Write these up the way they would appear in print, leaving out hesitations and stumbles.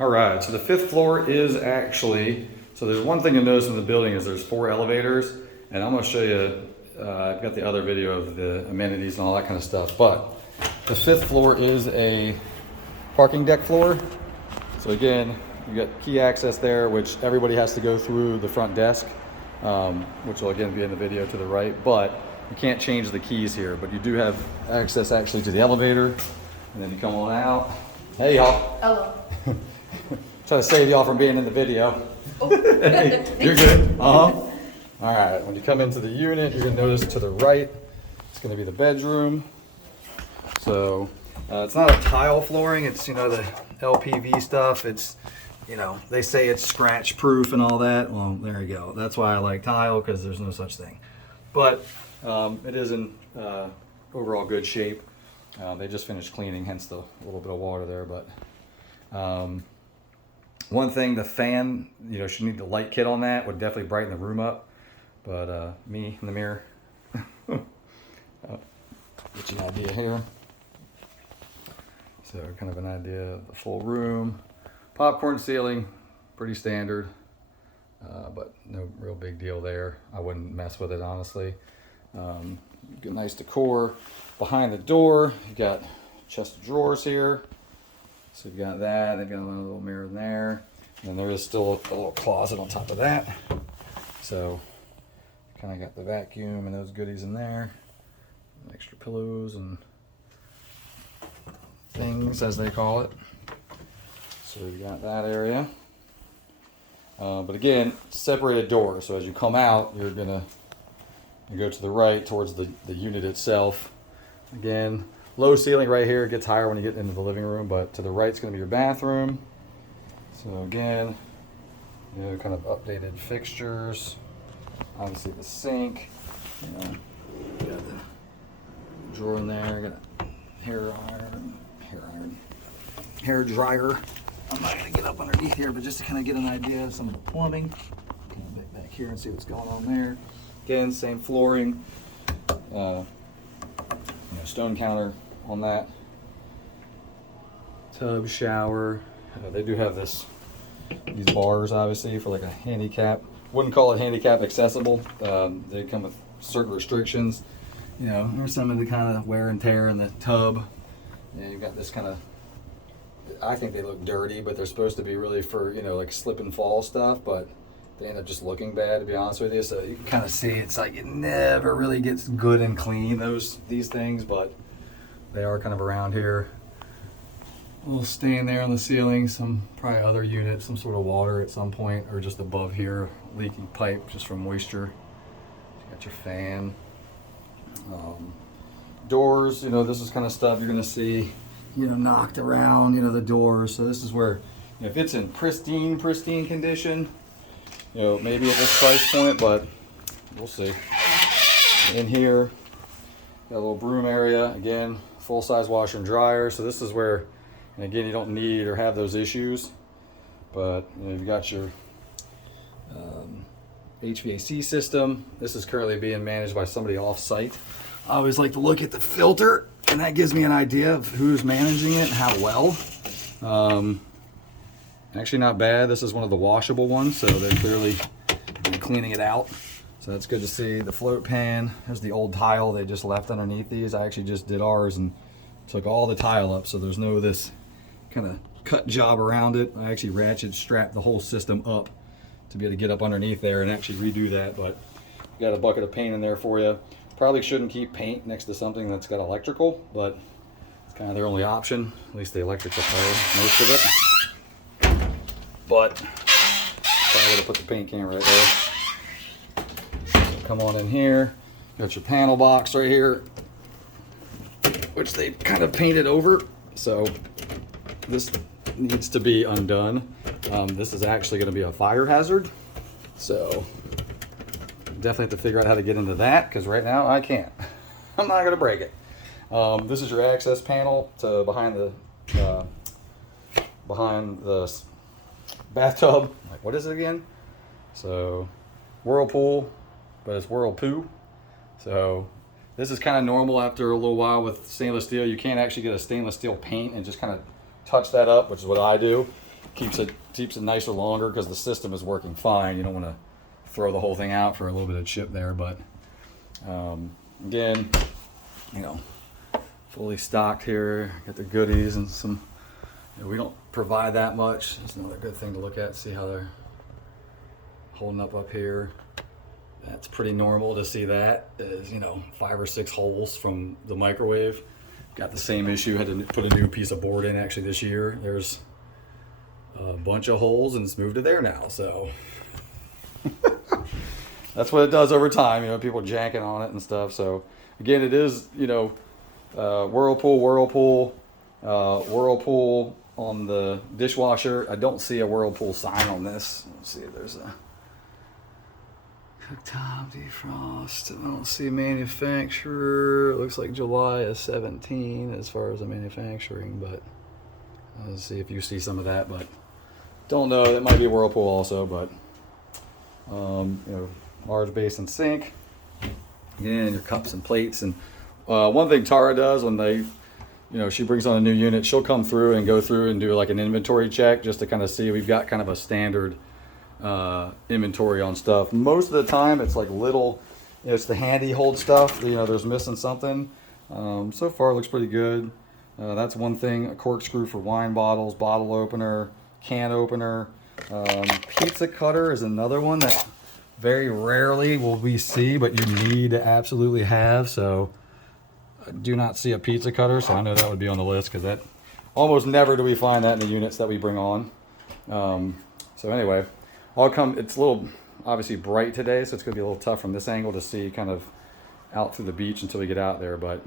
All right, so the 5th floor is actually, so there's one thing you'll notice in the building is there's 4 elevators, and I'm gonna show you, I've got the other video of the amenities and all that kind of stuff, but the 5th floor is a parking deck floor. So again, you got key access there, which everybody has to go through the front desk, which will again be in the video to the right, but you can't change the keys here, but you do have access actually to the elevator, and then you come on out. Hey y'all. Hello. Try to save y'all from being in the video. Oh. You're good. All right, when you come into the unit, you're gonna notice to the right, it's gonna be the bedroom. So it's not a tile flooring, it's, you know, the LPV stuff. It's, you know, they say it's scratch proof and all that. Well, there you go. That's why I like tile, because there's no such thing. But it is in overall good shape. They just finished cleaning, hence the little bit of water there, but one thing, the fan, you know, should need the light kit on that, would definitely brighten the room up. But me in the mirror, get you an idea here. So kind of an idea of the full room. Popcorn ceiling, pretty standard, but no real big deal there. I wouldn't mess with it, honestly. Good, nice decor. Behind the door, you got chest of drawers here. So you've got that, they've got a little mirror in there. And then there is still a little closet on top of that. So kind of got the vacuum and those goodies in there. Extra pillows and things, as they call it. So we've got that area. But again, separated doors. So as you come out, you're gonna go to the right towards the unit itself. Again, low ceiling right here. It gets higher when you get into the living room, but to the right is going to be your bathroom. So again, you know, kind of updated fixtures. Obviously the sink. You know, got the drawer in there. Got a hair dryer. I'm not going to get up underneath here, but just to kind of get an idea of some of the plumbing. Kind of look back here and see what's going on there. Again, same flooring. Stone counter on that. Tub, shower. They do have these bars, obviously, for like a handicap. Wouldn't call it handicap accessible. They come with certain restrictions. You know, there's some of the kind of wear and tear in the tub. And you've got this kind of, I think they look dirty, but they're supposed to be really for, you know, like slip and fall stuff, but they end up just looking bad, to be honest with you. So you can kind of see it's like it never really gets good and clean, these things, but they are kind of around here. A little stain there on the ceiling, some probably other unit, some sort of water at some point, or just above here, leaking pipe just from moisture. You got your fan. Doors, you know, this is kind of stuff you're gonna see, you know, knocked around, you know, the doors. So this is where, you know, if it's in pristine condition, you know, maybe at this price point, but we'll see. In here, got a little broom area. Again, full-size washer and dryer. So this is where, and again, you don't need or have those issues, but you know, you've got your HVAC system. This is currently being managed by somebody off-site. I always like to look at the filter, and that gives me an idea of who's managing it and how well. Actually not bad. This is one of the washable ones, so they're clearly cleaning it out. So that's good to see. The float pan, there's the old tile they just left underneath these. I actually just did ours and took all the tile up, so there's no this kind of cut job around it. I actually ratchet strapped the whole system up to be able to get up underneath there and actually redo that, but got a bucket of paint in there for you. Probably shouldn't keep paint next to something that's got electrical, but it's kind of their only option. At least the electric will cover most of it. But probably would have put the paint can right there. So come on in here. Got your panel box right here, which they kind of painted over. So this needs to be undone. This is actually going to be a fire hazard. So definitely have to figure out how to get into that, because right now I can't. I'm not going to break it. This is your access panel to behind the bathtub. Like, what is it again? So whirlpool, but it's whirlpoo. So this is kind of normal after a little while with stainless steel. You can't actually get a stainless steel paint and just kind of touch that up, which is what I do. keeps it nicer longer because the system is working fine. You don't want to throw the whole thing out for a little bit of chip there, but again, you know, fully stocked here. Got the goodies and some. You know, we don't provide that much. That's another good thing to look at. See how they're holding up here. That's pretty normal to see that. Is, you know, 5 or 6 holes from the microwave. Got the same issue. Had to put a new piece of board in actually this year. There's a bunch of holes and it's moved to there now. So that's what it does over time. You know, people janking on it and stuff. So again, it is, you know, Whirlpool on the dishwasher. I don't see a Whirlpool sign on this. Let's see if there's a cooktop defrost. I don't see manufacturer. It looks like July of 17 as far as the manufacturing, but let's see if you see some of that, but don't know. That might be a Whirlpool also, but you know, large basin sink. Again, your cups and plates. And one thing Tara does when they, you know, she brings on a new unit, she'll come through and go through and do like an inventory check just to kind of see. We've got kind of a standard inventory on stuff. Most of the time it's like little, it's the handy hold stuff, you know, there's missing something. So far it looks pretty good. That's one thing. A corkscrew for wine bottles, bottle opener, can opener. Pizza cutter is another one that very rarely will we see, but you need to absolutely have. So I do not see a pizza cutter, so I know that would be on the list because that almost never do we find that in the units that we bring on. So anyway, it's a little obviously bright today, so it's going to be a little tough from this angle to see kind of out through the beach until we get out there, but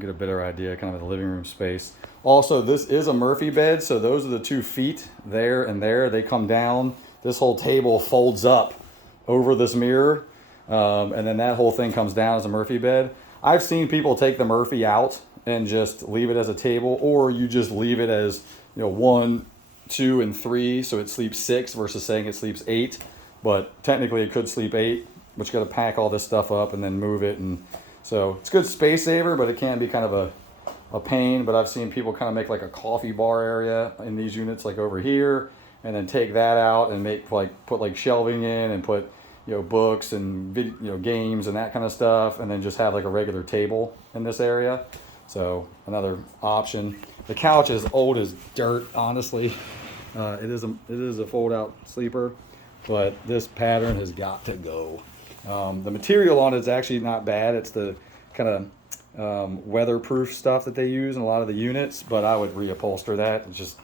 get a better idea kind of of the living room space. Also, this is a Murphy bed, so those are the 2 feet there and there. They come down. This whole table folds up over this mirror, and then that whole thing comes down as a Murphy bed. I've seen people take the Murphy out and just leave it as a table, or you just leave it as, you know, 1, 2, and 3, so it sleeps 6 versus saying it sleeps 8. But technically it could sleep 8, but you got to pack all this stuff up and then move it, and so it's a good space saver, but it can be kind of a pain. But I've seen people kind of make like a coffee bar area in these units, like over here, and then take that out and put like shelving in and put, you know, books and video, you know, games and that kind of stuff, and then just have like a regular table in this area. So another option. The couch is old as dirt, honestly. It is a fold out sleeper, but this pattern has got to go. The material on it is actually not bad. It's the kind of weatherproof stuff that they use in a lot of the units, but I would reupholster that. It's just,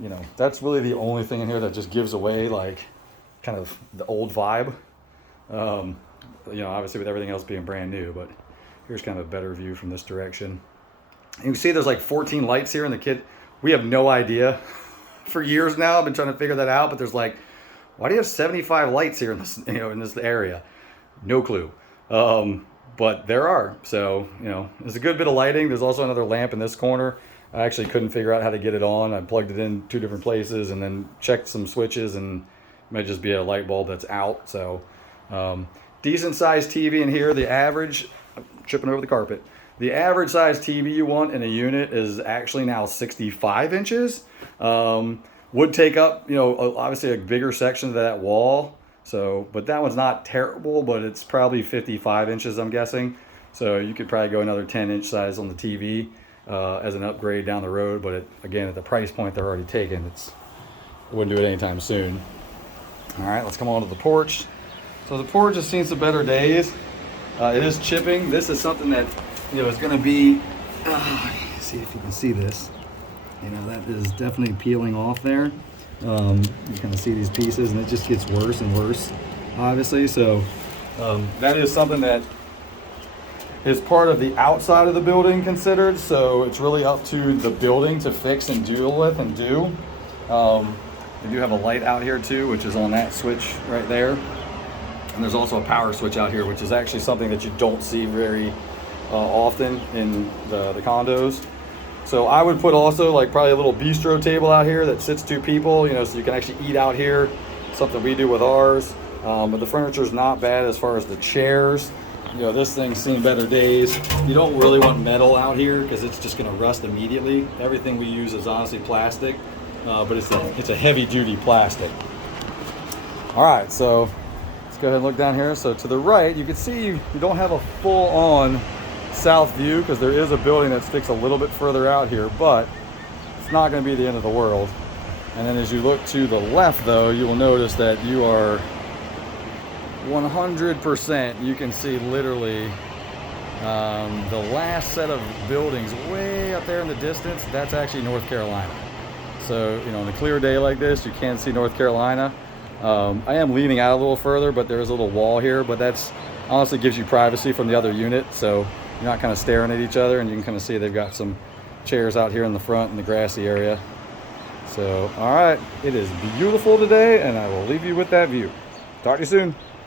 you know, that's really the only thing in here that just gives away like kind of the old vibe. You know, obviously with everything else being brand new, but here's kind of a better view from this direction. You can see there's like 14 lights here in the kit. We have no idea. For years now, I've been trying to figure that out, but there's like, why do you have 75 lights here in this, you know, in this area? No clue. But there are. So, you know, there's a good bit of lighting. There's also another lamp in this corner. I actually couldn't figure out how to get it on. I plugged it in 2 different places and then checked some switches, and it might just be a light bulb that's out. So, decent sized TV in here. The average, I'm tripping over the carpet. The average size TV you want in a unit is actually now 65 inches. Would take up, you know, obviously a bigger section of that wall. So, but that one's not terrible, but it's probably 55 inches, I'm guessing. So you could probably go another 10-inch size on the TV as an upgrade down the road. But again, at the price point they're already taken, I wouldn't do it anytime soon. All right, let's come on to the porch. So the porch has seen some better days. It is chipping. This is something that, you know, is going to be, see if you can see this. You know, that is definitely peeling off there. You kind of see these pieces, and it just gets worse and worse, obviously. So that is something that is part of the outside of the building considered. So it's really up to the building to fix and deal with and do. They do have a light out here too, which is on that switch right there. And there's also a power switch out here, which is actually something that you don't see very often in the condos. So I would put also like probably a little bistro table out here that sits 2 people, you know, so you can actually eat out here. Something we do with ours. But the furniture is not bad as far as the chairs. You know, this thing's seen better days. You don't really want metal out here because it's just going to rust immediately. Everything we use is honestly plastic, but it's a heavy duty plastic. All right, so let's go ahead and look down here. So to the right, you can see you don't have a full on south view because there is a building that sticks a little bit further out here, but it's not going to be the end of the world. And then as you look to the left though, you will notice that you are 100%, you can see literally the last set of buildings way up there in the distance. That's actually North Carolina. So, you know, on a clear day like this, you can see North Carolina. I am leaning out a little further, but there's a little wall here, but that's honestly gives you privacy from the other unit. So you're not kind of staring at each other, and you can kind of see they've got some chairs out here in the front in the grassy area. So, all right, it is beautiful today, and I will leave you with that view. Talk to you soon.